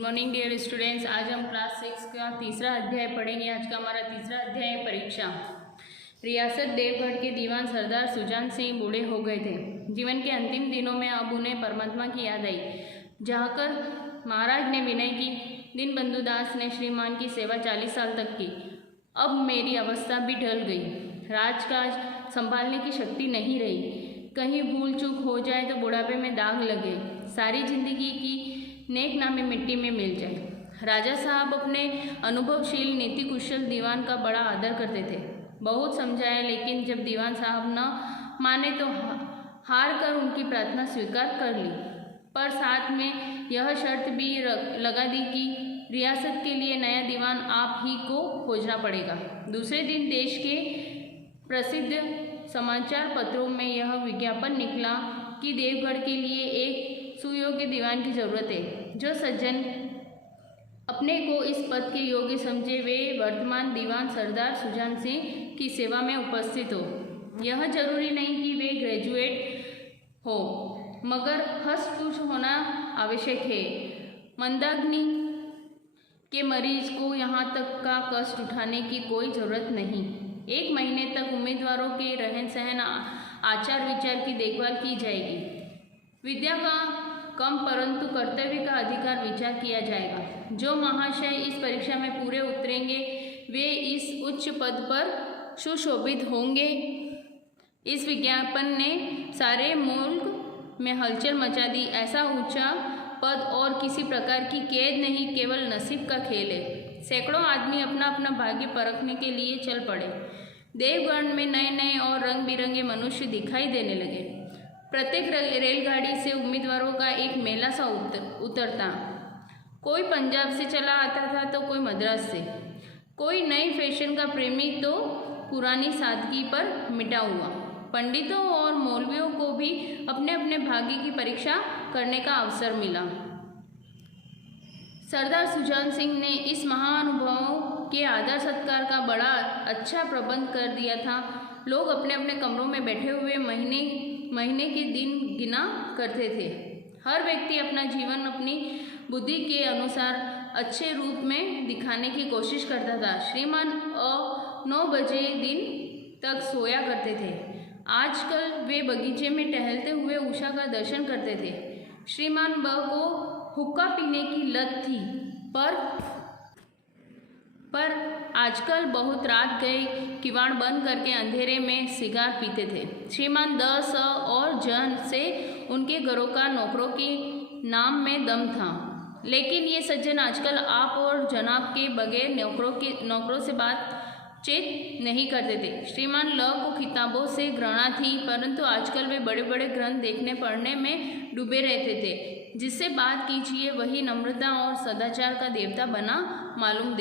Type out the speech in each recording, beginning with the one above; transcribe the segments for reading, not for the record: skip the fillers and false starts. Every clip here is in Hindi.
मॉर्निंग डियर स्टूडेंट्स, आज हम क्लास 6 का तीसरा अध्याय पढ़ेंगे। आज का हमारा तीसरा अध्याय है परीक्षा। रियासत देवगढ़ के दीवान सरदार सुजान सिंह बूढ़े हो गए थे। जीवन के अंतिम दिनों में अब उन्हें परमात्मा की याद आई। जाकर महाराज ने विनय की। दीनबंधु दास ने श्रीमान की सेवा 40 साल तक की। अब मेरी अवस्था भी ढल गई। राजकाज संभालने की शक्ति नहीं रही। कहीं भूल चूक हो जाए तो बुढ़ापे में दाग लगे, सारी जिंदगी की नेक नामी मिट्टी में मिल जाए। राजा साहब अपने अनुभवशील नीति कुशल दीवान का बड़ा आदर करते थे। बहुत समझाया, लेकिन जब दीवान साहब न माने तो हार कर उनकी प्रार्थना स्वीकार कर ली, पर साथ में यह शर्त भी लगा दी कि रियासत के लिए नया दीवान आप ही को खोजना पड़ेगा। दूसरे दिन देश के प्रसिद्ध समाचार पत्रों में यह विज्ञापन निकला कि देवगढ़ के लिए एक सुयोग्य दीवान की जरूरत है। जो सज्जन अपने को इस पद के योग्य समझे वे वर्तमान दीवान सरदार सुजान सिंह की सेवा में उपस्थित हो। यह जरूरी नहीं कि वे ग्रेजुएट हो, मगर हस्तकुश होना आवश्यक है। मंदाग्नि के मरीज को यहाँ तक का कष्ट उठाने की कोई ज़रूरत नहीं। 1 महीने तक उम्मीदवारों के रहन सहन आचार विचार की देखभाल की जाएगी। विद्या का कम परंतु कर्तव्य का अधिकार विचार किया जाएगा। जो महाशय इस परीक्षा में पूरे उतरेंगे वे इस उच्च पद पर सुशोभित होंगे। इस विज्ञापन ने सारे मुल्क में हलचल मचा दी। ऐसा ऊंचा पद और किसी प्रकार की कैद नहीं, केवल नसीब का खेल है। सैकड़ों आदमी अपना अपना भाग्य परखने के लिए चल पड़े। देवगढ़ में नए नए और रंग बिरंगे मनुष्य दिखाई देने लगे। प्रत्येक रेलगाड़ी से उम्मीदवारों का एक मेला सा उतरता। कोई पंजाब से चला आता था तो कोई मद्रास से। कोई नई फैशन का प्रेमी तो पुरानी सादगी पर मिटा हुआ। पंडितों और मौलवियों को भी अपने अपने भाग्य की परीक्षा करने का अवसर मिला। सरदार सुजान सिंह ने इस महानुभावों के आदर सत्कार का बड़ा अच्छा प्रबंध कर दिया था। लोग अपने अपने कमरों में बैठे हुए महीने के दिन गिना करते थे। हर व्यक्ति अपना जीवन अपनी बुद्धि के अनुसार अच्छे रूप में दिखाने की कोशिश करता था। श्रीमान 9 बजे दिन तक सोया करते थे। आजकल वे बगीचे में टहलते हुए उषा का दर्शन करते थे। श्रीमान ब को हुक्का पीने की लत थी, पर आजकल बहुत रात गए किवाड़ बंद करके अंधेरे में सिगार पीते थे। श्रीमान द स और जन से उनके घरों का नौकरों के नाम में दम था, लेकिन ये सज्जन आजकल आप और जनाब के बगैर नौकरों से बातचीत नहीं करते थे। श्रीमान ल को किताबों से घृणा थी, परंतु आजकल वे बड़े बड़े ग्रंथ देखने पढ़ने में डूबे रहते थे। जिससे बात कीजिए वही नम्रता और सदाचार का देवता बना मालूम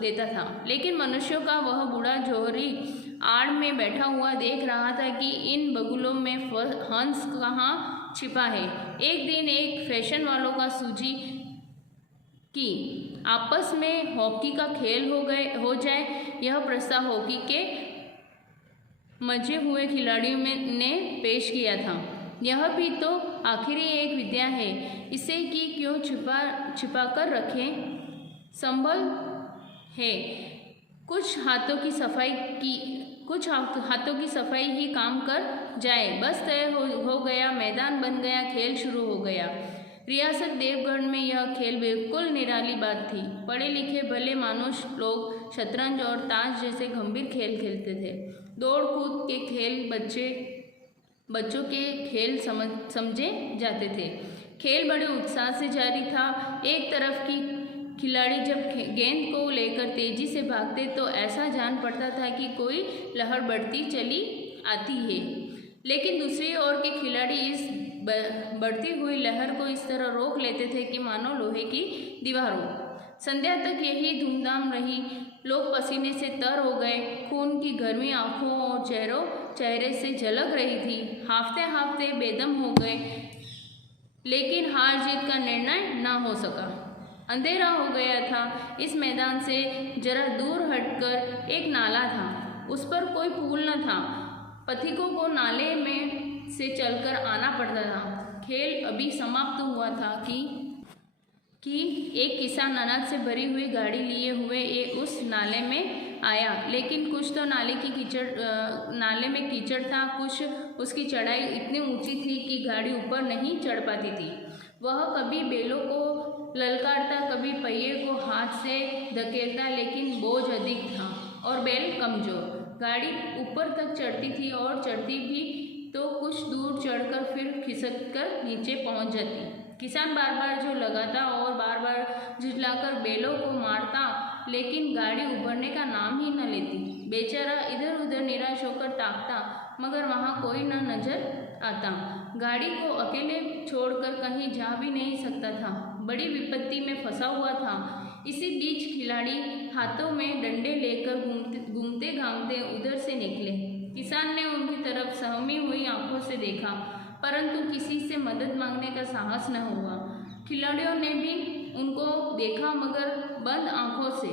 देता था। लेकिन मनुष्यों का वह बूढ़ा जोहरी आड़ में बैठा हुआ देख रहा था कि इन बगुलों में हंस कहाँ छिपा है। एक दिन एक फैशन वालों का सूझी कि आपस में हॉकी का खेल हो जाए। यह प्रस्ताव हॉकी के मजे हुए खिलाड़ियों ने पेश किया था। यह भी तो आखिरी एक विद्या है, इसे कि क्यों छिपा कर रखें। संभल है कुछ हाथों की सफाई ही काम कर जाए। बस तय हो गया, मैदान बन गया, खेल शुरू हो गया। रियासत देवगढ़ में यह खेल बिल्कुल निराली बात थी। पढ़े लिखे भले मानुष लोग शतरंज और ताश जैसे गंभीर खेल खेलते थे। दौड़ कूद के खेल बच्चों के खेल समझे जाते थे। खेल बड़े उत्साह से जारी था। एक तरफ की खिलाड़ी जब गेंद को लेकर तेजी से भागते तो ऐसा जान पड़ता था कि कोई लहर बढ़ती चली आती है, लेकिन दूसरी ओर के खिलाड़ी इस बढ़ती हुई लहर को इस तरह रोक लेते थे कि मानो लोहे की दीवार हो। संध्या तक यही धूमधाम रही। लोग पसीने से तर हो गए। खून की गर्मी आंखों और चेहरे से झलक रही थी। हाफते हाफते बेदम हो गए, लेकिन हार जीत का निर्णय न हो सका। अंधेरा हो गया था। इस मैदान से जरा दूर हटकर एक नाला था। उस पर कोई पुल न था। पथिकों को नाले में से चलकर आना पड़ता था। खेल अभी समाप्त हुआ था कि कि एक किसान अनाज से भरी हुई गाड़ी लिए हुए उस नाले में आया, लेकिन कुछ तो नाले में कीचड़ था, कुछ उसकी चढ़ाई इतनी ऊंची थी कि गाड़ी ऊपर नहीं चढ़ पाती थी। वह कभी बैलों को ललकारता, कभी पहिए को हाथ से धकेलता, लेकिन बोझ अधिक था और बैल कमजोर। गाड़ी ऊपर तक चढ़ती थी और चढ़ती भी तो कुछ दूर चढ़कर फिर खिसककर नीचे पहुंच जाती। किसान बार बार जो लगाता और बार बार झुठलाकर बैलों को मारता, लेकिन गाड़ी उभरने का नाम ही न लेती। बेचारा इधर उधर निराश होकर ताकता, मगर वहाँ कोई न नजर आता। गाड़ी को अकेले छोड़कर कहीं जा भी नहीं सकता था, बड़ी विपत्ति में फंसा हुआ था। इसी बीच खिलाड़ी हाथों में डंडे लेकर घूमते घामते उधर से निकले। किसान ने उनकी तरफ सहमी हुई आंखों से देखा, परंतु किसी से मदद मांगने का साहस न हुआ। खिलाड़ियों ने भी उनको देखा, मगर बंद आंखों से,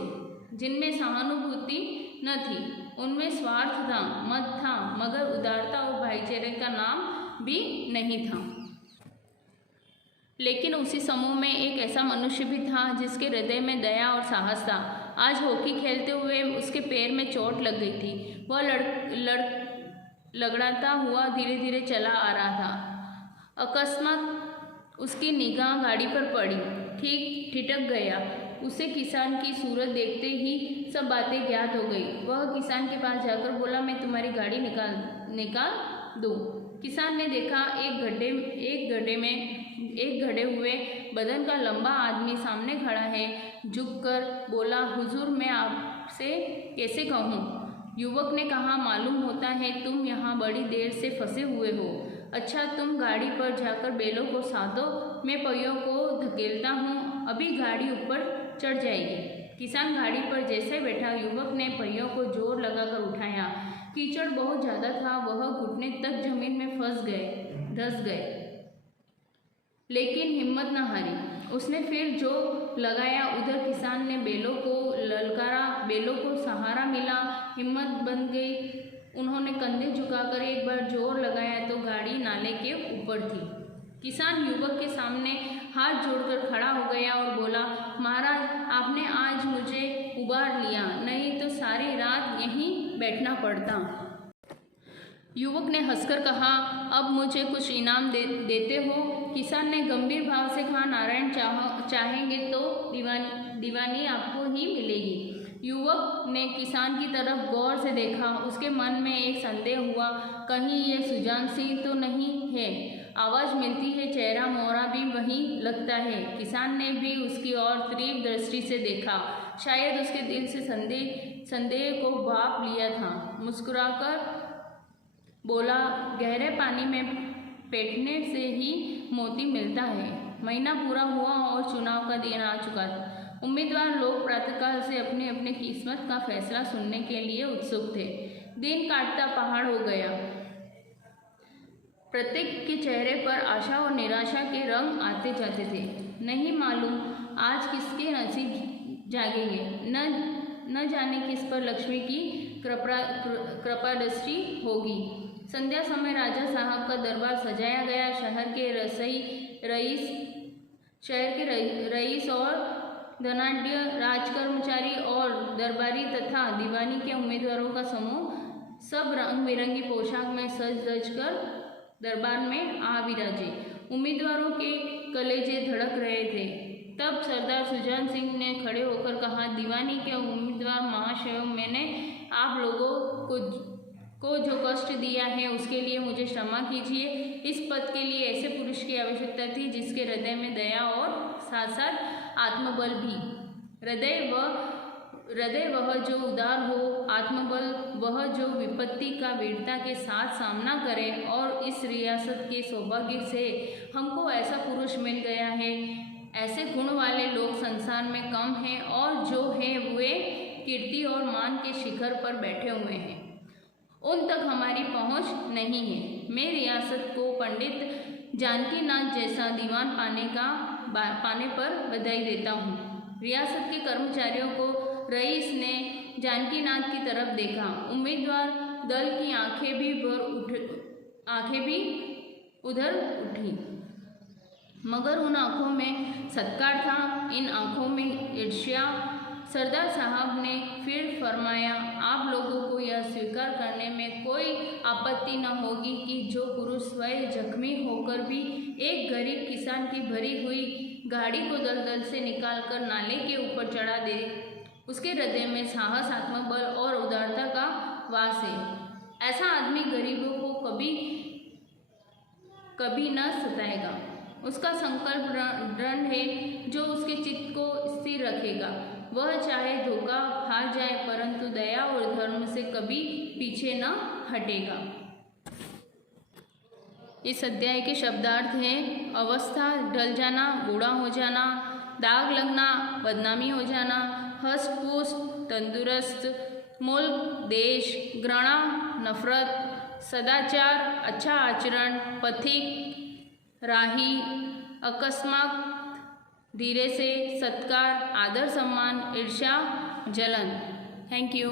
जिनमें सहानुभूति न थी, उनमें स्वार्थ था, मद था, मगर उदारता और भाईचारे का नाम भी नहीं था। लेकिन उसी समूह में एक ऐसा मनुष्य भी था जिसके हृदय में दया और साहस था। आज हॉकी खेलते हुए उसके पैर में चोट लग गई थी। वह लगड़ाता हुआ धीरे धीरे चला आ रहा था। अकस्मात उसकी निगाह गाड़ी पर पड़ी, ठीक ठिठक गया। उसे किसान की सूरत देखते ही सब बातें ज्ञात हो गई। वह किसान के पास जाकर बोला, मैं तुम्हारी गाड़ी निकाल दूँ। किसान ने देखा एक गढ़े हुए बदन का लंबा आदमी सामने खड़ा है। झुककर बोला, हुजूर, मैं आपसे कैसे कहूँ? युवक ने कहा, मालूम होता है तुम यहाँ बड़ी देर से फंसे हुए हो। अच्छा, तुम गाड़ी पर जाकर बैलों को साधो, मैं पहियों को धकेलता हूँ, अभी गाड़ी ऊपर चढ़ जाएगी। किसान गाड़ी पर जैसे बैठा, युवक ने पहियों को जोर लगाकर उठाया। कीचड़ बहुत ज़्यादा था, वह घुटने तक जमीन में धंस गए, लेकिन हिम्मत न हारी। उसने फिर जो लगाया, उधर किसान ने बैलों को ललकारा, बैलों को सहारा मिला, हिम्मत बन गई। उन्होंने कंधे झुकाकर एक बार जोर लगाया तो गाड़ी नाले के ऊपर थी। किसान युवक के सामने हाथ जोड़कर खड़ा हो गया और बोला, महाराज, आपने आज मुझे उबार लिया, नहीं तो सारी रात यहीं बैठना पड़ता। युवक ने हंसकर कहा, अब मुझे कुछ इनाम देते हो? किसान ने गंभीर भाव से कहा, नारायण चाहेंगे तो दीवानी आपको ही मिलेगी। युवक ने किसान की तरफ गौर से देखा। उसके मन में एक संदेह हुआ, कहीं ये सुजान सिंह तो नहीं है? आवाज़ मिलती है, चेहरा मोहरा भी वही लगता है। किसान ने भी उसकी ओर तीव्र दृष्टि से देखा। शायद उसके दिल से संदेह को भाप लिया था। मुस्कुराकर बोला, गहरे पानी में बैठने से ही मोती मिलता है। महीना पूरा हुआ और चुनाव का दिन आ चुका था। उम्मीदवार लोग प्रातःकाल से अपने अपने किस्मत का फैसला सुनने के लिए उत्सुक थे। दिन काटता पहाड़ हो गया। प्रत्येक के चेहरे पर आशा और निराशा के रंग आते जाते थे। नहीं मालूम आज किसके नसीब जागेंगे, न जाने किस पर लक्ष्मी की कृपा दृष्टि होगी। संध्या समय राजा साहब का दरबार सजाया गया। शहर के रईस और धनाढ्य राजकर्मचारी और दरबारी तथा दीवानी के उम्मीदवारों का समूह सब रंग बिरंगी पोशाक में सज धज कर दरबार में आ विराजे। उम्मीदवारों के कलेजे धड़क रहे थे। तब सरदार सुजान सिंह ने खड़े होकर कहा, दीवानी के उम्मीदवार महाशयों, मैंने आप लोगों को जो कष्ट दिया है उसके लिए मुझे क्षमा कीजिए। इस पद के लिए ऐसे पुरुष की आवश्यकता थी जिसके हृदय में दया और साथ साथ आत्मबल भी। हृदय वह जो उदार हो, आत्मबल वह जो विपत्ति का वीरता के साथ सामना करे। और इस रियासत के सौभाग्य से हमको ऐसा पुरुष मिल गया है। ऐसे गुण वाले लोग संसार में कम हैं और जो है वे कीर्ति और मान के शिखर पर बैठे हुए हैं, उन तक हमारी पहुंच नहीं है। मैं रियासत को पंडित जानकीनाथ जैसा दीवान पाने पर बधाई देता हूँ। रियासत के कर्मचारियों को रईस ने जानकीनाथ की तरफ देखा। उम्मीदवार दल की आंखें भी उधर उठी। मगर उन आँखों में सत्कार था, इन आँखों में ईर्ष्या। सरदार साहब ने फिर फरमाया, आप लोगों को यह स्वीकार करने में कोई आपत्ति न होगी कि जो पुरुष स्वयं जख्मी होकर भी एक गरीब किसान की भरी हुई गाड़ी को दलदल से निकालकर नाले के ऊपर चढ़ा दे, उसके हृदय में साहस, आत्मबल और उदारता का वास है। ऐसा आदमी गरीबों को कभी न सताएगा। उसका संकल्प दृढ़ है जो उसके चित्त को स्थिर रखेगा। वह चाहे धोखा खा जाए परंतु दया और धर्म से कभी पीछे न हटेगा। इस अध्याय के शब्दार्थ हैं अवस्था, ढल जाना, बूढ़ा हो जाना, दाग लगना, बदनामी हो जाना, हष्ट पुष्ट, तंदुरुस्त, मुल्क, देश, घृणा, नफरत, सदाचार, अच्छा आचरण, पथिक, राही, अकस्मात, धीरे से, सत्कार, आदर सम्मान, ईर्ष्या, जलन। Thank you.